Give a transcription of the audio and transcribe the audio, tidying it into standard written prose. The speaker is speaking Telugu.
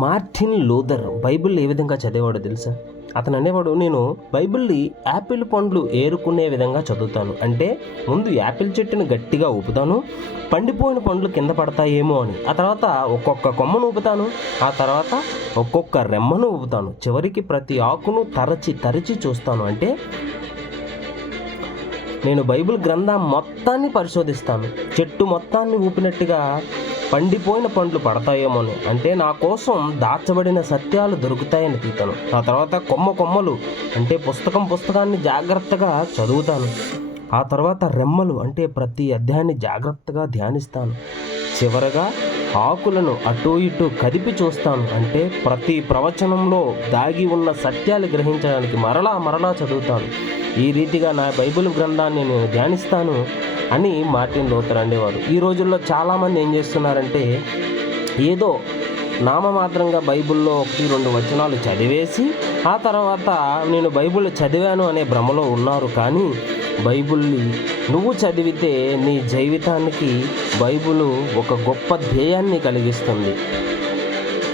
మార్టిన్ లూథర్ బైబిల్ ఏ విధంగా చదివేవాడో తెలుసా? అతను అనేవాడు, నేను బైబిల్ని యాపిల్ పండ్లు ఏరుకునే విధంగా చదువుతాను. అంటే ముందు యాపిల్ చెట్టుని గట్టిగా ఊపుతాను, పండిపోయిన పండ్లు కింద పడతాయేమో అని. ఆ తర్వాత ఒక్కొక్క కొమ్మను ఊపుతాను, ఆ తర్వాత ఒక్కొక్క రెమ్మను ఊపుతాను, చివరికి ప్రతి ఆకును తరచి తరచి చూస్తాను. అంటే నేను బైబిల్ గ్రంథం మొత్తాన్ని పరిశోధిస్తాను. చెట్టు మొత్తాన్ని ఊపినట్టుగా పండిపోయిన పండ్లు పడతాయేమోని, అంటే నా కోసం దాచబడిన సత్యాలు దొరుకుతాయని తీతాను. ఆ తర్వాత కొమ్మలు అంటే పుస్తకాన్ని జాగ్రత్తగా చదువుతాను. ఆ తర్వాత రెమ్మలు అంటే ప్రతి అధ్యాయాన్ని జాగ్రత్తగా ధ్యానిస్తాను. చివరగా ఆకులను అటూ ఇటూ కదిపి చూస్తాను. అంటే ప్రతి ప్రవచనంలో దాగి ఉన్న సత్యాలు గ్రహించడానికి మరలా చదువుతాను. ఈ రీతిగా నా బైబిల్ గ్రంథాన్ని నేను ధ్యానిస్తాను అని మార్టిన్ లూథర్ అనేవారు. ఈ రోజుల్లో చాలామంది ఏం చేస్తున్నారంటే, ఏదో నామమాత్రంగా బైబిల్లో 1-2 వచనాలు చదివేసి ఆ తర్వాత నేను బైబిల్ చదివాను అనే భ్రమలో ఉన్నారు. కానీ బైబిల్ని నువ్వు చదివితే నీ జీవితానికి బైబిల్ ఒక గొప్ప ధ్యేయాన్ని కలిగిస్తుంది.